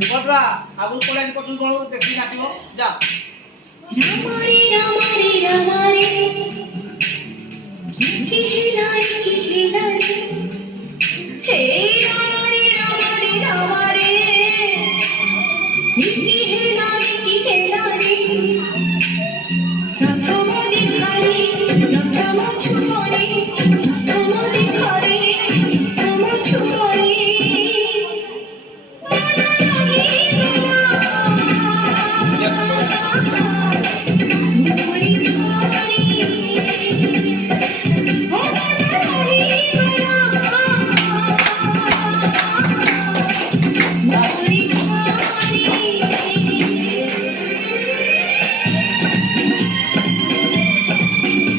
সুভদ্রা আগুন পড়ে পটল বড় দেখি নাচিব যা রামারে রামারে রামারে কি হেলারে হে রামারে রামারে রামারে কি হেলারে প্রথম দেখারে প্রথম ছুঁয়ে